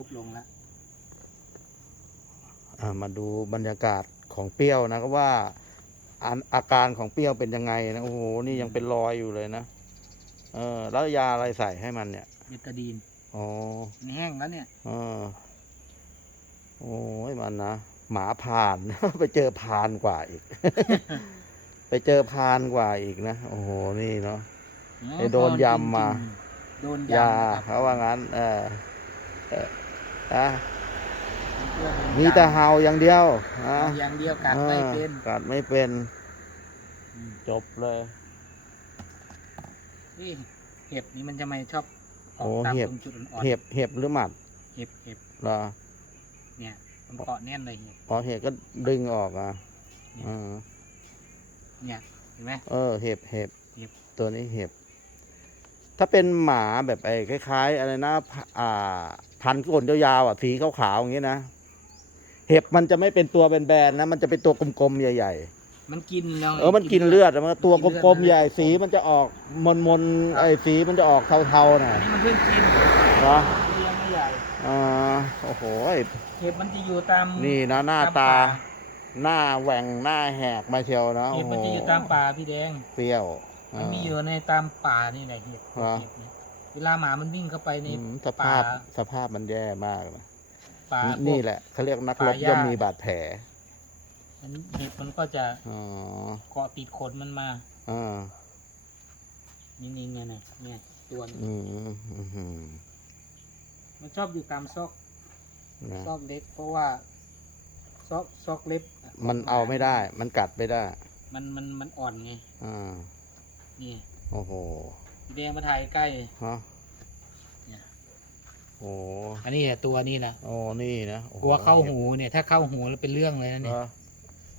ทุบลงแล้วอ่ามาดูบรรยากาศของเปรี้ยวนะก็ว่าอาอาการของเปรี้ยวเป็นยังไงนะโอ้โหนี่ยังเป็นรอยอยู่เลยนะเออ แล้วยาอะไรใส่ให้มันเนี่ยเบตาดีนอ๋อมันแห้งแล้วเนี่ยเออโอ้ยมันนะหมาผ่าน ไปเจอพานกว่าอีก ไปเจอพานกว่าอีกนะโอ้โหนี่เนาะไอ้โดนยำมา โดนยายำนะครับเขาว่างั้น เออเอออะเพื่อนโดนมียำแต่เห่าอย่างเดียวอะเอาอย่างเดียวกัดไม่เป็นออกัดไม่เป็นอืมจบเลยนี่เห็บนี่มันจะไม่ชอบออกโอ้ตามเห็บตรงจุดอ่อนเห็บเห็บหรือหมัดๆเห็บเห็บเหรอเนี่ยมันเกาะแน่นเลยเห็บอ๋อเห็บก็ดึงออกอะเนี่ยเออเนี่ยเห็นไหมเออเห็บเห็บเห็บตัวนี้เห็บ ถ้าเป็นหมาแบบไอ้คล้าย ๆ อะไรนะพะอ่า พันธุ์ขนยาวๆอะสีขาวๆอย่างนี้นะเห็บมันจะไม่เป็นตัวแบนๆนะ มันจะเป็นตัวกลมๆใหญ่มันกินแล้วๆเออ มันกินเลือดอะมันตัวกินเลือดกลมๆใหญ่มันสีมันจะออกมนๆไอ้สีมันจะออกเทาๆน่ะอันนี้มันเพิ่งกินเหรอเลี้ยงไม่ใหญ่อ่าโอ้โหเห็บมันจะอยู่ตามนี่นะหน้าตามตาป่าหน้าแหว่งหน้าแหกมาเชียวนะเห็โอ้บโหมันจะอยู่ตามป่าพี่แดงเปรี้ยว มันมีอยู่ในตามป่านี่แหละเห็บ เหรอเห็บเนี่ยเวลาหมามันวิ่งเข้าไปในอืมสภาพป่าสภาพมันแย่มากนะป่านี่พวกนี่แหละเขาเรียกนักรบป่าหญ้าย่อมมีบาดแผลมันเห็บมันก็จะอ๋อเกาะติดขนมันมาอ่านี่นี่เนี่ยเนี่ยเนี่ยตัวนี้อืมอืมอืมมันชอบอยู่ตามซอกนะซอกเล็ก เพราะว่าซอกซอกเล็บมันเอาไม่ได้ มันกัดไม่ได้มันมันมันอ่อนไงอ่านี่โอ้โหพี่ แดงมาถ่ายใกล้ ฮะเนี่ย โอ้อันนี้แหละตัวนี้นะโอ้นี่นะโอ้โหกลัวเข้าหูเนี่ย ถ้าเข้าหูแล้วเป็นเรื่องเลยนะเหรเนี่ยอ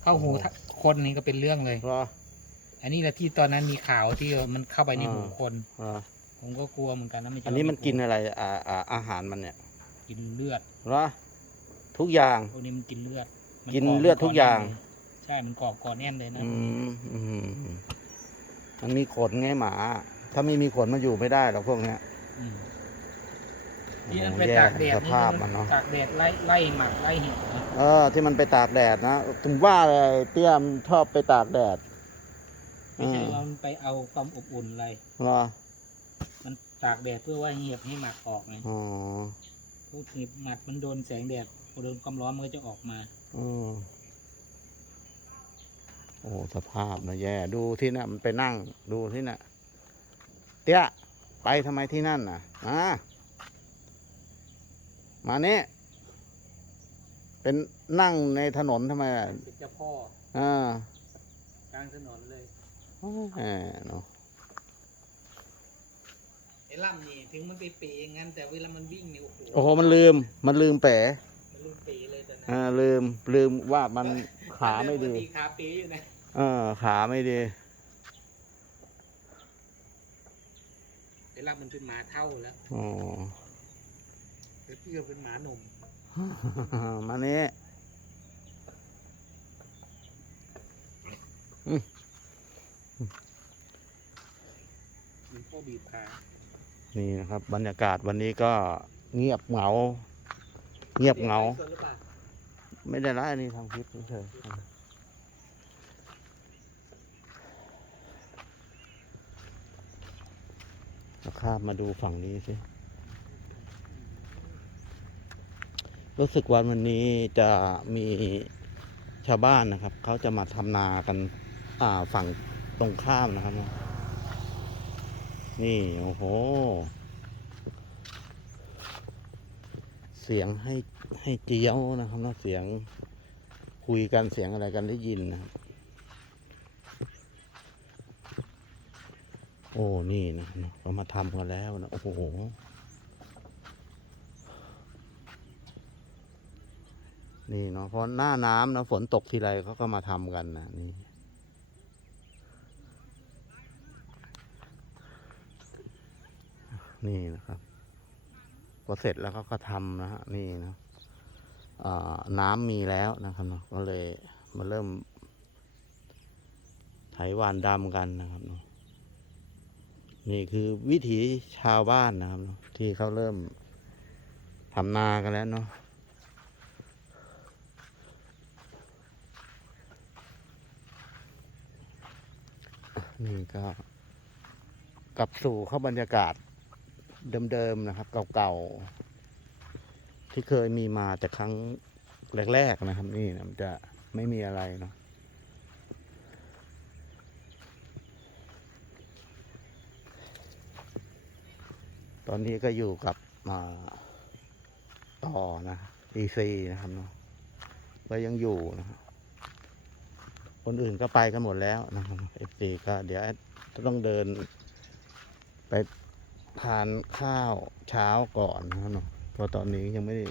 เข้าหูโอ้โหถ้าคนนี้ก็เป็นเรื่องเลย เหรอ อันนี้แหละที่ตอนนั้นมีข่าวที่มันเข้าไปในอ่าหูคนเหรอผมก็กลัวเหมือนกันนะไม่ใช่อันนี้มันว่ากินอะไรอ่าอ่าอาหารมันเนี่ยกินเลือดเหรอทุกอย่าง พวกนี้มันกินเลือดมักินกาะเลือดทุกอย่างมันเกะแน่นเลยใช่มันกรอบก่อนแน่นเลยนะ อืมอืมมันมีขนไงหมา ถ้าไม่มีขนมันอยู่ไม่ได้หรอกพวกเนี้ยมที่มันโอ้ไปแย่ตากแดดสนี่ภาพมัมันเนาะตากแดดไล่ไล่หมักไล่เห็ดนะเออ ที่มันไปตากแดดนะถึงว่าเลยเตี้ยมนชอบไปตากแดดไม่ใช่ว่ามันไปเอาความอบอุ่นอะไร เหรอมันตากแดดเพื่อว่าเห็บให้หมักออกไงอ๋อพวกเห็บหมักมันโดนแสงแดดพอโดนความร้อนมันก็จะออกมาอืมโอ้สภาพนะแย่ ดูที่น่ะมันไปนั่ง ดูที่น่ะ เตี้ยไปทำไมที่นั่นน่ะอ่ามานี่เป็นนั่งในถนนทำไมอะเป็นเจ้าพ่ออ่ากลางถนนเลยแหมเนาะไอ้ล่ำนี่ถึงมันไปเป๋อย่างนั้นแต่เวลามันวิ่งนี่โอ้โหโอ้โหมันลืม มันลืมแผลมันลุมเป๋เลยตอนนั้นอ่าลืมลืมว่ามันขาไม่ดีปกติขาเป๋อยู่นะ เออขาไม่ดี ไอ้ล่ำมันเป็นหมาเท่าแล้วอ๋อแต่พี่ก็เป็นหมาหนุ่มมานี่มันพ่อบีบขานี่นะครับ บรรยากาศวันนี้ก็เงียบเหงา เงียบเหงาสวนหรือเปล่าไม่ได้ละอันนี้ทำคลิปเฉยๆแล้ว ข้ามมาดูฝั่งนี้สิ รู้สึกวันวันนี้จะมีชาวบ้านนะครับ เขาจะมาทำนากัน อ่าฝั่งตรงข้ามนะครับ นี่ โอ้โห เสียงให้ให้เจียวนะครับนะเสียงคุยกันเสียงอะไรกันได้ยินนะครับ โอ้ นี่นะเขามาทำกันแล้วนะ โอ้โห นี่เนาะเพราะหน้าน้ำนะฝนตกทีไรเขาก็มาทำกันนะนี่นี่นะครับพอเสร็จแล้วเขาก็ทำนะฮะนี่นะอ่าน้ำมีแล้วนะครับเนาะก็เลยมาเริ่มไถหวานดำกันนะครับเนาะ นี่คือวิถีชาวบ้านนะครับ ที่เขาเริ่มทำนากันแล้วเนาะนี่ก็กลับสู่เข้าบรรยากาศเดิมๆนะครับ เก่าๆ ที่เคยมีมาแต่ครั้งแรก ๆ นะครับ นี่นะมันจะไม่มีอะไรเนาะ ตอนนี้ก็อยู่กับมาต่อนะดีซีนะครับเนาะก็ยังอยู่นะครับคนอื่นก็ไปกันหมดแล้วนะครับเอฟซีก็เดี๋ยวจะต้องเดิน ไปทานข้าวเช้าก่อนนะครับเนาะเพราะตอนนี้ยังไม่ได้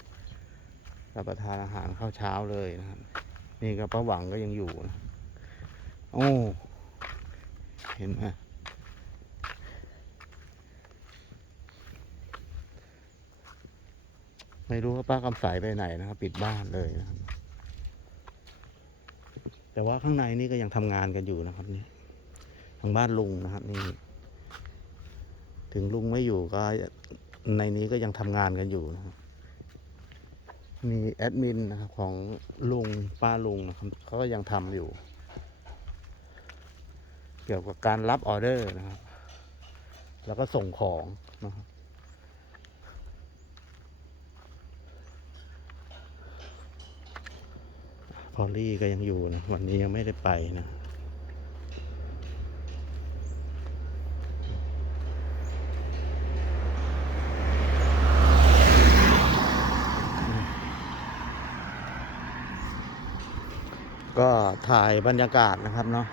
รับประทานอาหารข้าวเช้าเลยนะครับ นี่ก็ประหวังก็ยังอยู่นะโอ้ เห็นไหม ไม่รู้ว่าป้ากำสายไปไหนนะครับ ปิดบ้านเลยนะครับ แต่ว่าข้างในนี่ก็ยังทำงานกันอยู่นะครับนี่ทางบ้านลุงนะครับ นี่ ถึงลุงไม่อยู่ก็ในนี้ก็ยังทำงานกันอยู่นะครับมีแอดมินนะครับของลุงป้าลุงนะครับเขาก็ยังทำอยู่ เกี่ยวกับการรับออเดอร์นะครับ แล้วก็ส่งของนะครับ พอลลี่ก็ยังอยู่นะ วันนี้ยังไม่ได้ไปนะก็ถ่ายบรรยากาศนะครับเนาะ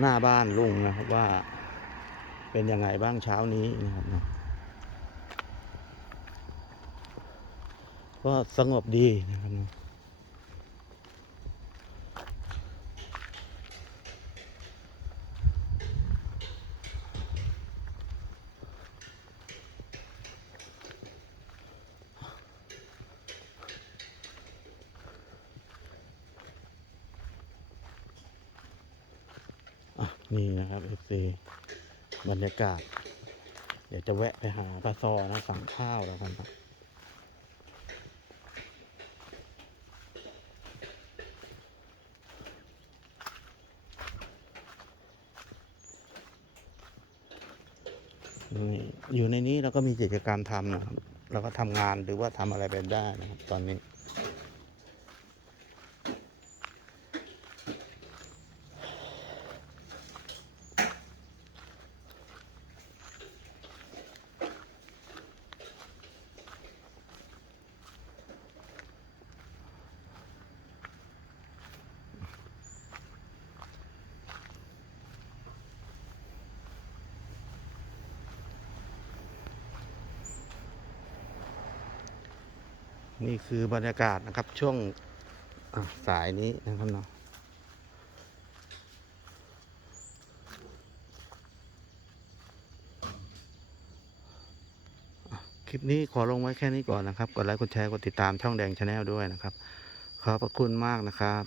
หน้าบ้านลุงนะครับว่า เป็นยังไงบ้างเช้านี้นะครับเนาะก็สงบดีนะครับเนาะ นี่นะครับ FC บรรยากาศ เดี๋ยวจะแวะไปหาปลาซอนะสั่งข้าวแล้วกันครับนี่อยู่ในนี้เราก็มีกิจกรรมทำนะครับเราก็ทำงานหรือว่าทำอะไรไปได้นะครับตอนนี้ นี่คือบรรยากาศนะครับช่วงสายนี้นะครับเนาะอะคลิปนี้ขอลงไว้แค่นี้ก่อนนะครับ กดไลค์ กดแชร์ กดติดตามช่องแดงชาแนลด้วยนะครับ ขอบพระคุณมากนะครับ